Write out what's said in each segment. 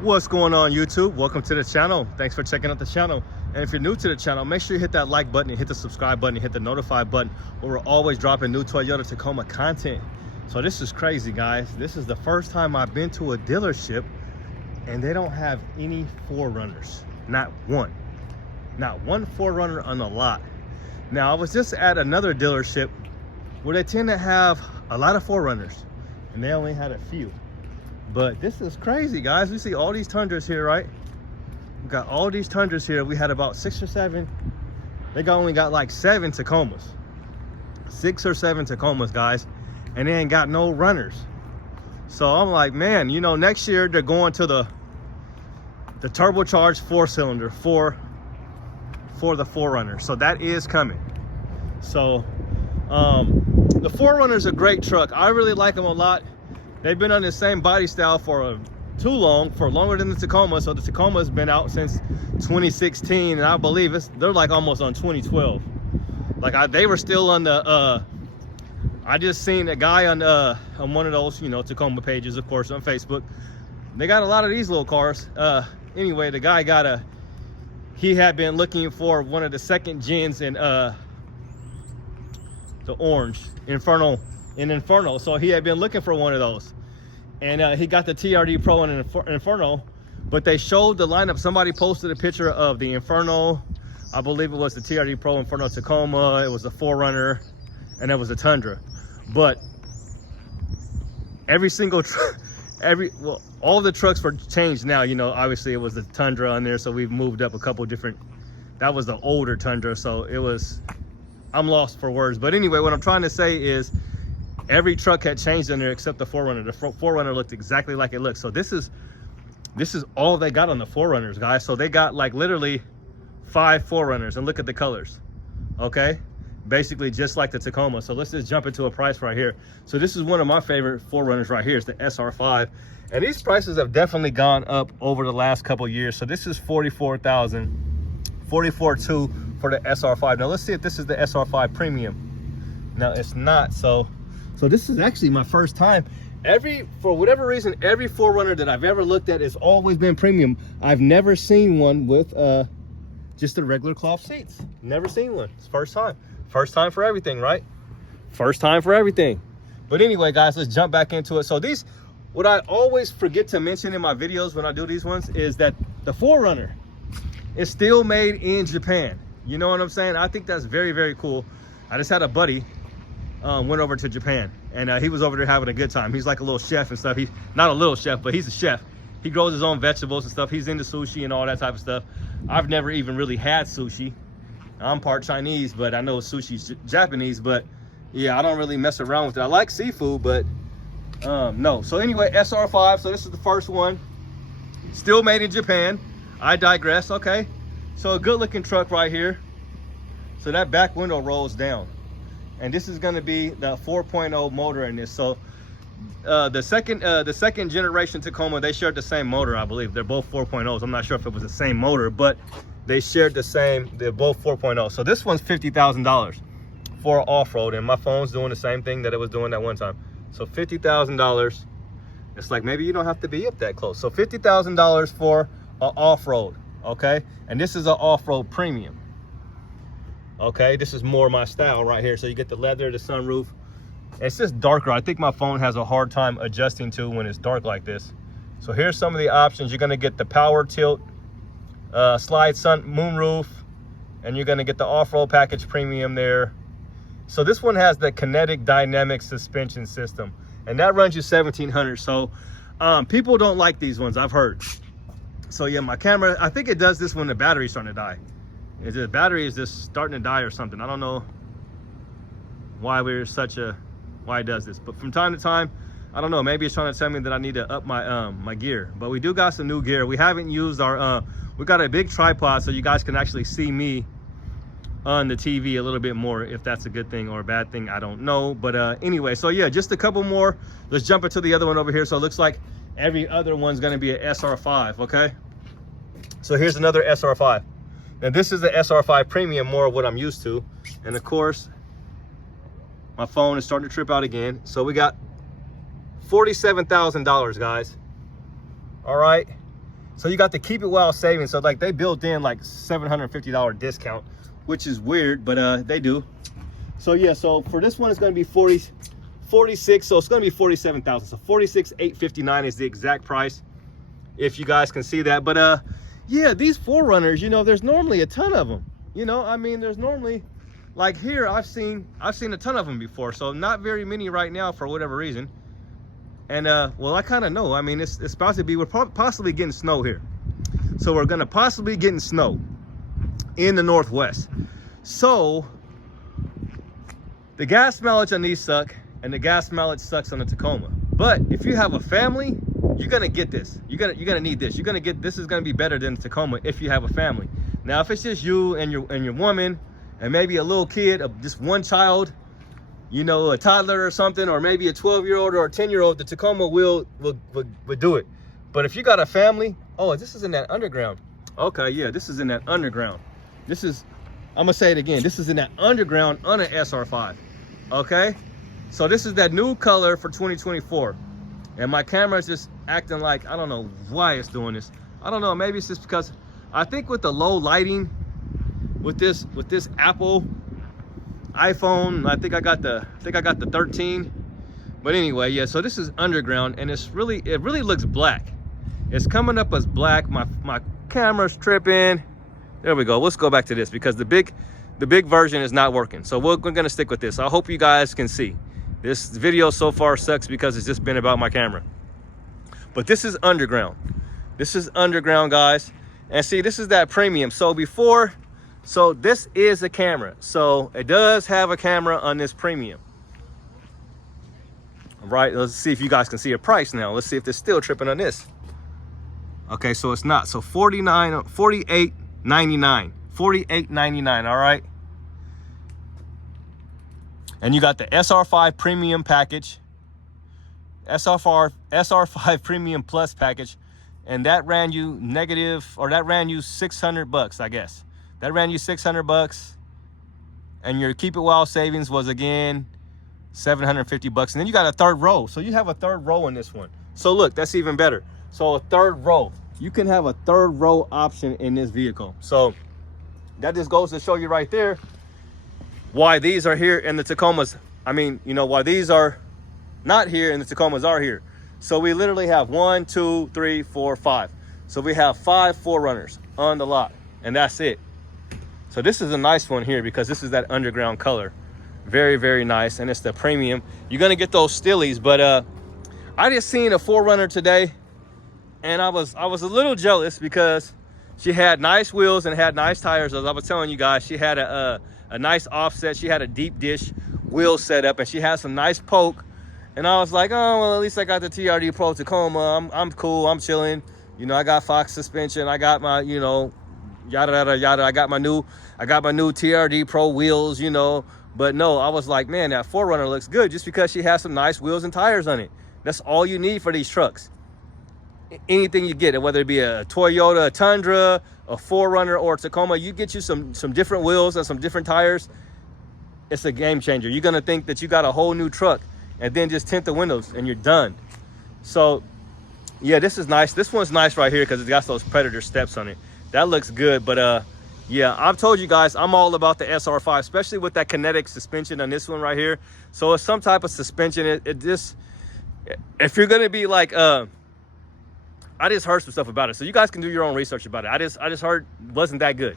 What's going on, YouTube? Welcome to the channel. Thanks for checking out the channel. And if you're new to the channel, make sure you hit that like button and hit the subscribe button and hit the notify button, where we're always dropping new Toyota Tacoma content. So this is crazy, guys. This is the first time I've been to a dealership and they don't have any 4Runners. Not one 4Runner on the lot. Now, I was just at another dealership where they tend to have a lot of 4Runners and they only had a few. But this is crazy, guys. We see all these Tundras here, right? We got all these Tundras here. We had about 6 or 7. They only got like 7 Tacomas. 6 or 7 Tacomas, guys. And they ain't got no runners. So I'm like, man, you know, next year they're going to the turbocharged 4-cylinder for the 4Runner. So that is coming. So the 4Runner's a great truck. I really like them a lot. They've been on the same body style for longer than the Tacoma. So the Tacoma's been out since 2016, and I believe they're like almost on 2012. Like they were still on the I just seen a guy on one of those, you know, Tacoma pages, of course, on Facebook. They got a lot of these little cars. Anyway, the guy he had been looking for one of the second gens in the orange Inferno. So he had been looking for one of those, and he got the TRD Pro and Inferno, but they showed the lineup. Somebody posted a picture of the Inferno. I believe it was the TRD Pro Inferno Tacoma, it was the 4Runner, and it was a Tundra. But every single all the trucks were changed now. You know, obviously it was the Tundra on there, so we've moved up a couple different. That was the older Tundra, so it was, I'm lost for words. But anyway, what I'm trying to say is every truck had changed in there except the 4Runner. The 4Runner looked exactly like it looks. So this is all they got on the 4Runners, guys. So they got like literally 5 4Runners, and look at the colors. Okay, basically just like the Tacoma. So let's just jump into a price right here. So this is one of my favorite 4Runners right here. It's the SR5, and these prices have definitely gone up over the last couple years. So this is $44,000, $44,200 for the SR5. Now let's see if this is the SR5 Premium. Now it's not. So this is actually my first time. For whatever reason, every 4Runner that I've ever looked at has always been premium. I've never seen one with just the regular cloth seats. Never seen one. It's first time. First time for everything, right? First time for everything. But anyway, guys, let's jump back into it. So what I always forget to mention in my videos when I do these ones is that the 4Runner is still made in Japan. You know what I'm saying? I think that's very, very cool. I just had a buddy went over to Japan, and he was over there having a good time. He's like a little chef and stuff. He's not a little chef, but he's a chef. He grows his own vegetables and stuff. He's into sushi and all that type of stuff. I've never even really had sushi. I'm part Chinese, but I know sushi's Japanese. But yeah, I don't really mess around with it. I like seafood, but no. So anyway, SR5. So this is the first one. Still made in Japan. I digress. Okay. So a good looking truck right here. So that back window rolls down. And this is going to be the 4.0 motor in this. So the second generation Tacoma, they shared the same motor, I believe. They're both 4.0s. I'm not sure if it was the same motor, but they shared the same. They're both 4.0. So this one's $50,000 for off-road, and my phone's doing the same thing that it was doing that one time. So $50,000. It's like, maybe you don't have to be up that close. So $50,000 for off-road. Okay, and this is an off-road Premium. Okay, this is more my style right here. So you get the leather, the sunroof. It's just darker. I think my phone has a hard time adjusting to when it's dark like this. So here's some of the options. You're gonna get the power tilt, slide moonroof, and you're gonna get the off-road package Premium there. So this one has the kinetic dynamic suspension system, and that runs you $1,700. So people don't like these ones, I've heard. So yeah, my camera, I think it does this when the battery's starting to die. The battery is just starting to die or something. I don't know why why it does this, but from time to time, I don't know, maybe it's trying to tell me that I need to up my my gear. But we do got some new gear. We haven't used our we got a big tripod so you guys can actually see me on the TV a little bit more. If that's a good thing or a bad thing, I don't know. But anyway, so yeah, just a couple more. Let's jump into the other one over here. So it looks like every other one's going to be an SR5. Okay, so here's another SR5. Now this is the SR5 Premium, more of what I'm used to. And of course, my phone is starting to trip out again. So we got $47,000, guys. All right. So you got the keep it while saving. So like they built in like $750 discount, which is weird, but they do. So yeah, so for this one it's going to be 46, so it's going to be 47,000. So 46,859 is the exact price, if you guys can see that. But yeah, these 4Runners, you know, there's normally a ton of them. You know, I mean, there's normally, like here, I've seen a ton of them before. So not very many right now for whatever reason. And well, I kind of know. I mean, it's supposed to be, we're possibly getting snow here. So we're gonna possibly getting snow in the Northwest. So the gas mileage on these suck, and the gas mileage sucks on the Tacoma. But if you have a family, you're gonna get this. You're gonna need this. You're gonna get, this is gonna be better than the Tacoma if you have a family. Now, if it's just you and your woman, and maybe a little kid, just one child, you know, a toddler or something, or maybe a 12-year-old or a 10-year-old, the Tacoma will do it. But if you got a family, oh, this is in that underground. Okay, yeah, this is in that underground. This is, I'm gonna say it again, this is in that underground on an SR5, okay? So this is that new color for 2024. And my camera's just acting like, I don't know why it's doing this. I don't know, maybe it's just because, I think with the low lighting, with this Apple iPhone, I think I got the 13. But anyway, yeah, so this is underground, and it really looks black. It's coming up as black. My camera's tripping. There we go. Let's go back to this because the big version is not working. So we're gonna stick with this. I hope you guys can see. This video so far sucks because it's just been about my camera. But this is underground. This is underground, guys. And see, this is that premium. So this is a camera. So it does have a camera on this premium. All right, let's see if you guys can see a price now. Let's see if they're still tripping on this. Okay, so it's not. So $48.99. $48.99, all right? And you got the SR5 premium package, SR5 premium plus package, and that ran you $600, I guess. That ran you $600, and your keep it while savings was again $750. And then you got a third row. So you have a third row in this one. So look, that's even better. So a third row. You can have a third row option in this vehicle. So that just goes to show you right there why these are here and the Tacomas, I mean, you know, why these are not here and the Tacomas are here. So we literally have 1, 2, 3, 4, 5. So we have 5 4Runners on the lot, and that's it. So this is a nice one here because this is that underground color. Very, very nice, and it's the premium. You're gonna get those Stillies, but I just seen a 4Runner today, and I was a little jealous because she had nice wheels and had nice tires. As I was telling you guys, she had a nice offset. She had a deep dish wheel setup, and she had some nice poke. And I was like, oh, well, at least I got the TRD Pro Tacoma. I'm cool. I'm chilling. You know, I got Fox suspension. I got my, you know, yada yada yada. I got my new TRD Pro wheels. You know, but no, I was like, man, that 4Runner looks good just because she has some nice wheels and tires on it. That's all you need for these trucks. Anything you get, whether it be a Toyota, a Tundra, a 4Runner, or a Tacoma, you get you some different wheels and some different tires. It's a game changer. You're gonna think that you got a whole new truck, and then just tint the windows and you're done. So yeah, this is nice. This one's nice right here because it's got those Predator steps on it. That looks good. But yeah, I've told you guys I'm all about the SR5, especially with that kinetic suspension on this one right here. So it's some type of suspension. It just, if you're gonna be like I just heard some stuff about it, so you guys can do your own research about it. I just heard it wasn't that good,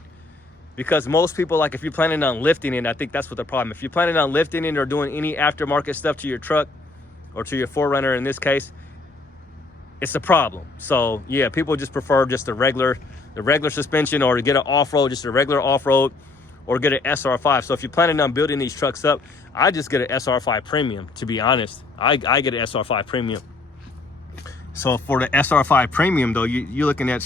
because most people, like, if you're planning on lifting it, I think that's what the problem. If you're planning on lifting it or doing any aftermarket stuff to your truck or to your 4Runner in this case, it's a problem. So yeah, people just prefer just the regular suspension, or to get an off-road, just a regular off-road, or get an SR5. So if you're planning on building these trucks up, I just get an SR5 premium, to be honest. I get an SR5 premium. So for the SR5 premium though, you're looking at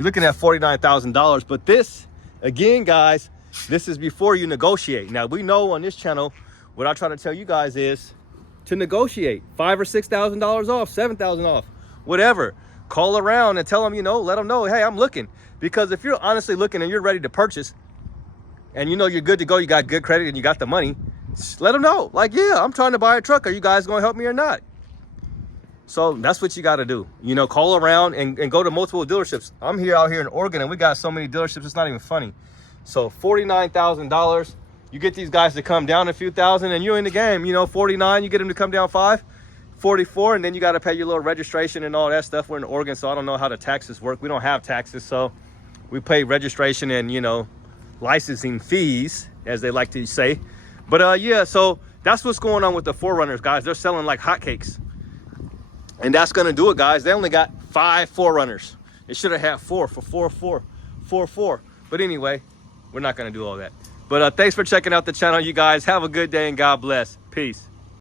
$49,000. But this, again, guys, this is before you negotiate. Now we know on this channel, what I try to tell you guys is to negotiate. $5,000 or $6,000 off, $7,000 off, whatever. Call around and tell them, you know, let them know, hey, I'm looking. Because if you're honestly looking and you're ready to purchase, and you know you're good to go, you got good credit and you got the money, just let them know. Like, yeah, I'm trying to buy a truck. Are you guys gonna help me or not? So that's what you got to do. You know, call around and go to multiple dealerships. I'm out here in Oregon, and we got so many dealerships, it's not even funny. So $49,000, you get these guys to come down a few thousand, and you're in the game. You know, 49, you get them to come down 5, 44, and then you got to pay your little registration and all that stuff. We're in Oregon, so I don't know how the taxes work. We don't have taxes, so we pay registration and, you know, licensing fees, as they like to say. But yeah, so that's what's going on with the 4Runners, guys. They're selling like hotcakes, and that's gonna do it, guys. They only got 5 4Runners. It should have had 4 for 4. But anyway, we're not gonna do all that. But thanks for checking out the channel, you guys. Have a good day and God bless. Peace.